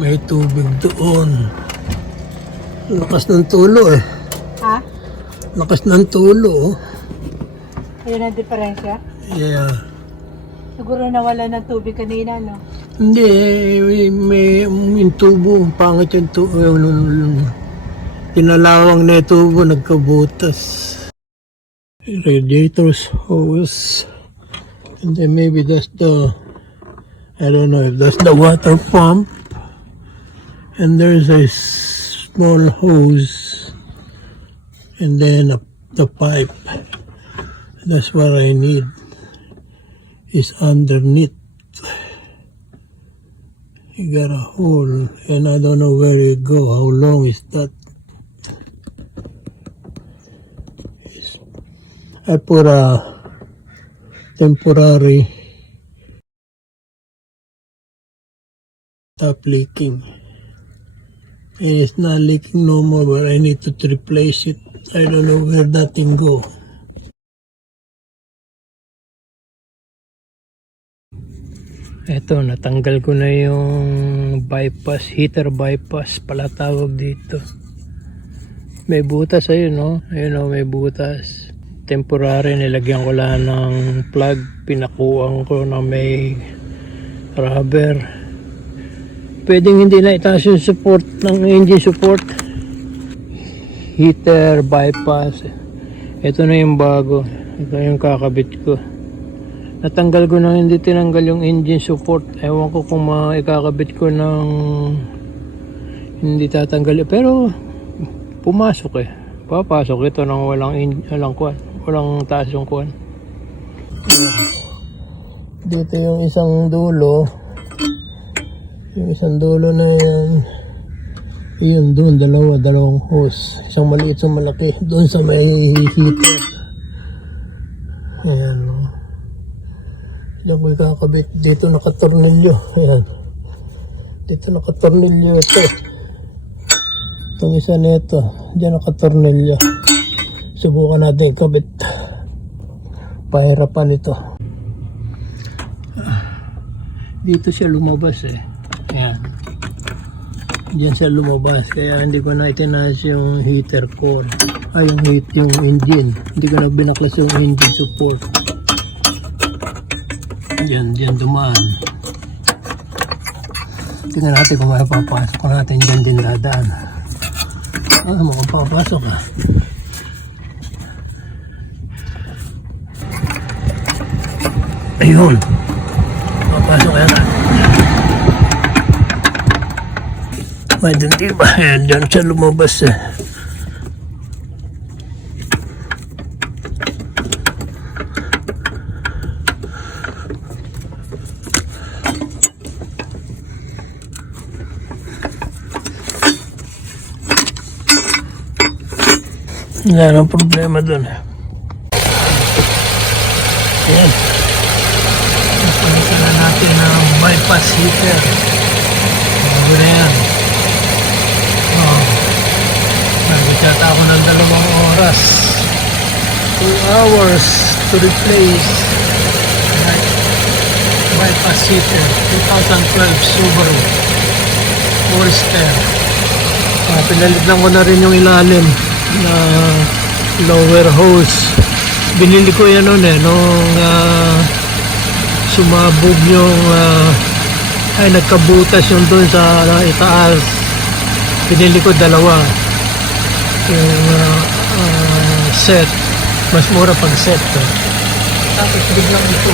May tubig doon. Lakas ng tulo eh. Ha? Lakas ng tulo. Ayun ang diferensya? Yeah. Siguro nawala ng tubig kanina, no? Hindi, may yung tubo. Pangit yung tubo. Tinalawang na yung tubo, nagkabutas. Radiator's hose. And then maybe that's the, I don't know if that's the water pump. And there's a small hose. And then the pipe. That's what I need. Is underneath. You got a hole. And I don't know where you go. How long is that? I put a temporary stop leaking. And it's not leaking no more, but I need to replace it. I don't know where that thing go. Eto, natanggal ko na yung bypass, heater bypass pala tawag dito. May butas ayun, no? Ayun, no, may butas. Temporary, nilagyan ko lang ng plug, pinakuan ko na may rubber. Pwedeng hindi na itaas yung support ng engine support. Heater bypass. Ito na yung bago. Ito yung kakabit ko. Natanggal ko na hindi tinanggal yung engine support. Ewan ko kung maikakabit ko ng hindi tatanggal. Pero pumasok eh. Papasok ito ng walang kuwan. Walang taas yung kuwan. Dito yung isang dulo. Yung isang dulo na yan. Yun doon, dalawang hose. Isang maliit, isang malaki. Doon sa may heater. Ayan. Diyan ko kakabit. Dito nakatornilyo. Ayan. Dito nakatornilyo ito. Itong isa nito. Diyan nakatornilyo. Subukan natin kabit. Pahirapan ito. Dito siya lumabas eh. Ayan. Diyan siya lumabas. Kaya hindi ko na itinaas yung heater core. Ay, yung engine. Hindi ko na binaklas yung engine support. Diyan dumaan. Tingnan natin kung may papasok natin. Diyan din dadaan. Mukhang papasok ah. Ayun. Papasok yan ah. May hindi ba? Ayan, diyan siya lumabas eh. Wala nang problema dun. Ayan. Palitan na natin ang bypass heater. Bago na yan. Nagkita ako ng 2 oras. 2 hours to replace bypass heater. 2012 Subaru Forester. Pinalit lang ko na rin yung ilalim na lower hose. Binili ko yan noon eh nung sumabog yung ay nagkabutas yung doon sa itaas. Binili ko 2 yung set. Mas mura pag set eh. Tapos biglang ito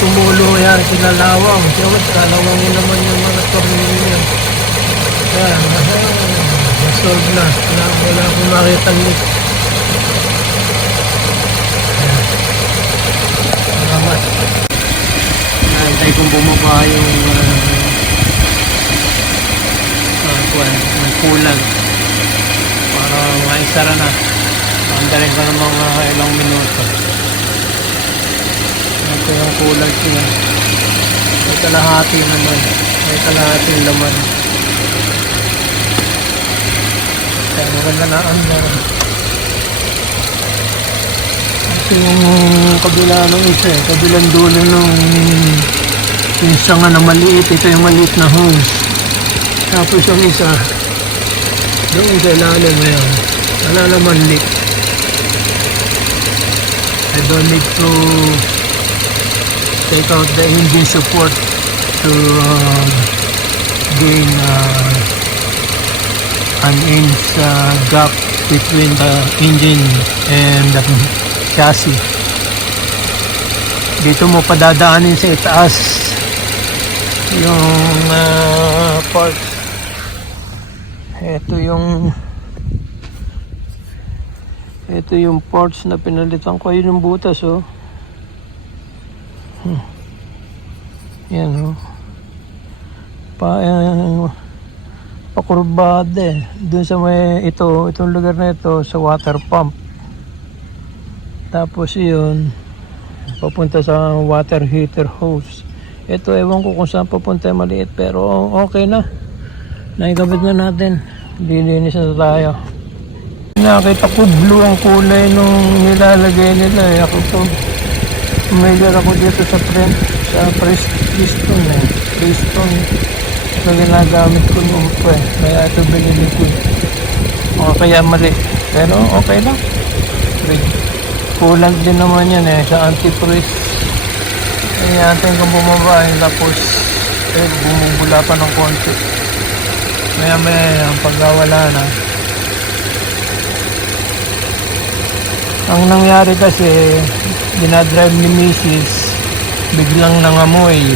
tumulo yan, kinalawang. Kalawangin naman yung mga tornilyo. Kaya solve na. Wala akong makita leak. Salamat. Naantay kong bumaba yung kulang para maisara na. Andarin ko ng mga ilang minuto. Ito yung kulang siya. May kalahati naman. May kalahating laman. Kaya maganda na ang ito yung kabila ng isa eh. Kabilang dulo ng Yung isa nga na maliit, ito yung maliit na hose. Tapos yung isa, doon sa ilalim ngayon, wala naman leak. I don't need to take out the engine support to gain an inch gap between the engine and the chassis. Dito mo padadaanin sa itaas yung parts. Ito yung parts na pinalitan ko. Yun yung butas, oh. Yan, oh. Pakurbada eh. Doon sa may itong lugar na ito, sa water pump. Tapos yun, papunta sa water heater hose. Ito, ewan ko kung saan papunta, maliit, pero okay na. Naikabit na natin. Lilinis na tayo. Nakita ko blue ang kulay nung nilalagay nila eh. Ako to, umigar ako dito sa piston eh. Piston. Ito ginagamit ko noon po eh. Kaya ito binili ko. O kaya mali. Pero okay lang. Coolant din naman yan eh. Sa antifreeze. Kaya natin kung bumaba eh. Tapos bumubula pa ng konti. Maya ang pagkawala na. Ang nangyari kasi, dinadrive ni Mrs. biglang nangamoy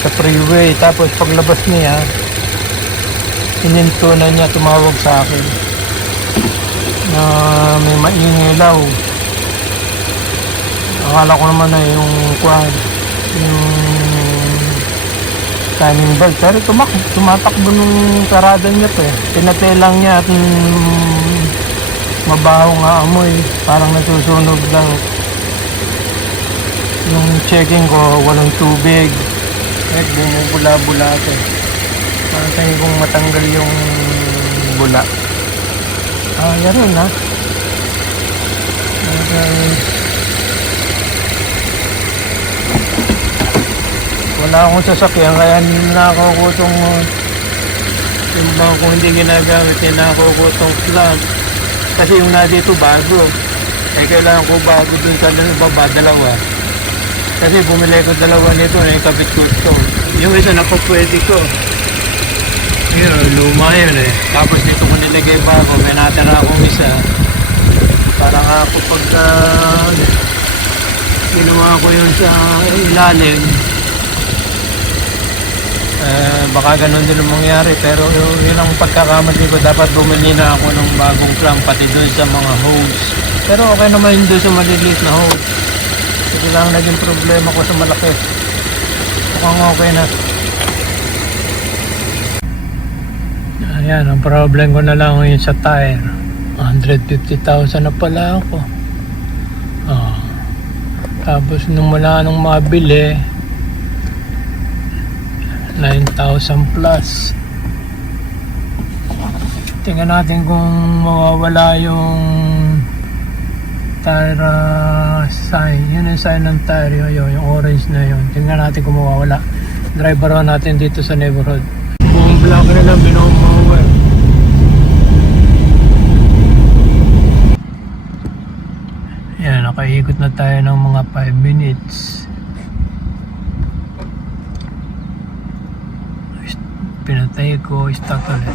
sa freeway. Tapos paglabas niya, ininto na niya, tumawag sa akin na may maingilaw. Akala ko naman na yung timing belt. Pero tumatakbo nung sarada niya to eh. Tinatelang niya at mabaho nga amoy, parang nasusunog lang. Yung checking ko, walang tubig. Bumubula-bula ito. Parang tingin kong matanggal yung bula. Yaroon ha. Wala akong sasakyan, kaya nakakuha itong yung mga kung hindi ginagamit, nakakuha itong flag. Kasi yung na dito bago. Kailangan ko bago dun sa baba, dalawa. Kasi bumili ko dalawa nito, nakikabit ko ito. Yung isa napapwede ko. Yun, luma yun eh. Tapos dito ko nilagay bago, may natira akong isa. Para nga ako pagka ginawa ko yun sa ilalim, baka ganun din ang mangyari. Pero yun ang pagkakamali ko, dapat bumili na ako ng bagong clamp pati dun sa mga hose. Pero okay naman yun dun sa maliliit na hose. Kasi lang naging problema ko sa malaki. Mukhang okay na. Ayan, ang problem ko na lang yun sa tire. 150,000 na pala ako. Tapos nung mabili, 9,000 plus. Tingnan natin kung mawawala yung tire sign. Yun yung sign ng tire, yun, yung orange na yun. Tingnan natin kung mawawala. Driver natin dito sa neighborhood. Buong block na lang binomower. Yan, nakaikot na tayo ng mga 5 minutes. Pinatay ko, start ulit.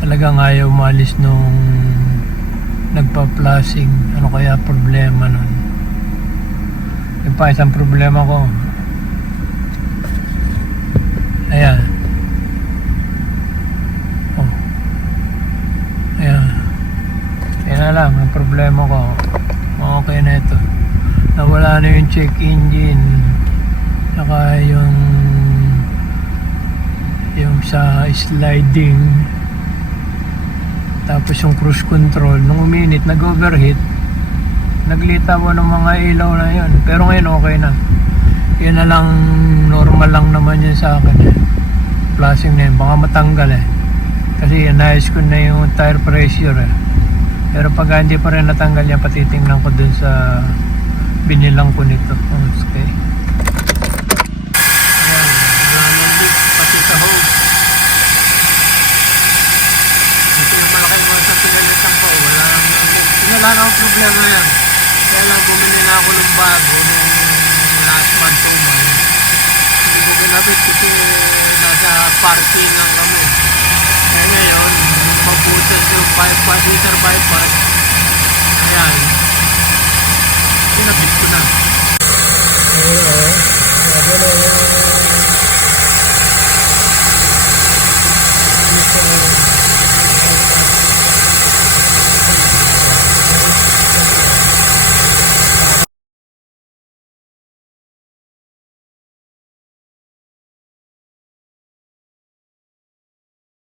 Talagang ayaw umalis nung nagpa-flashing. Ano kaya problema nun? Yung pa isang problema ko. Ayan. Oh. Ayan. Yan na lang ang problema ko. Okay na ito. Nawala na yung check engine. Saka yung sa sliding. Tapos yung cruise control, nung uminit, nag-overheat, naglita ko ng mga ilaw na yun. Pero ngayon okay na. Yun na lang, normal lang naman yun sa akin eh. Flashing na yun, baka matanggal eh. Kasi nais ko na yung tire pressure eh. Pero pag hindi pa rin natanggal yan, patitingnan ko dun sa binilang ko nito. Okay. Ayan, wala nang leak, pati sa hose. Ito yung malaki mo sa pinalitan ko, wala nang leak. Wala nang problema yan. Kaya lang bumili na ako ng bago nung last month o month. Hindi ko ginabit kasi nasa parking lang kami. Kaya ngayon, mabutas yung bypass, heater bypass. Ayan. Pinabit ko na. Ayan,